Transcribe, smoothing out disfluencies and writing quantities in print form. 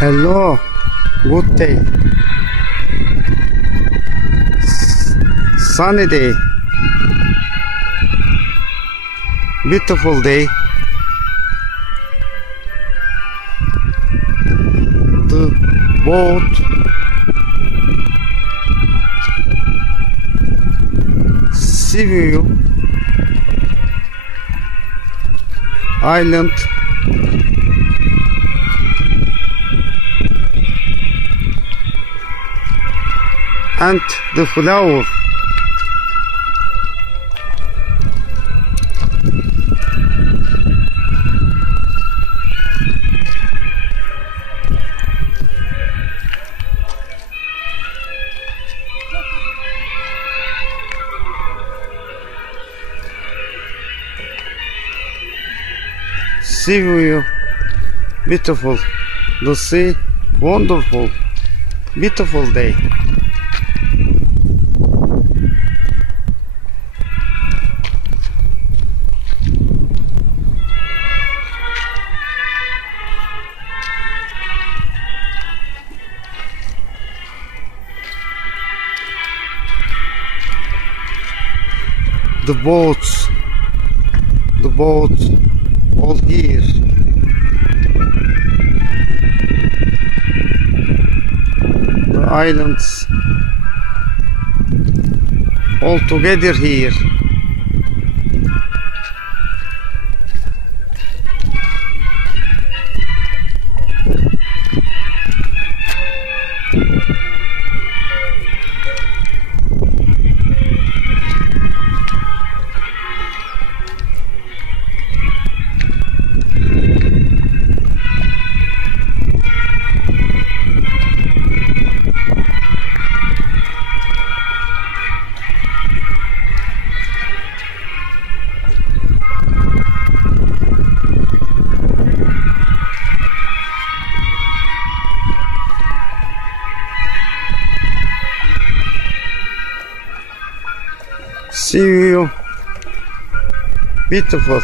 Hello, good day. Sunny day, beautiful day. The boat sea view island and the flower. Sea view, beautiful. The sea, wonderful, beautiful day. The boats all here. The islands all together here. See you, beautiful.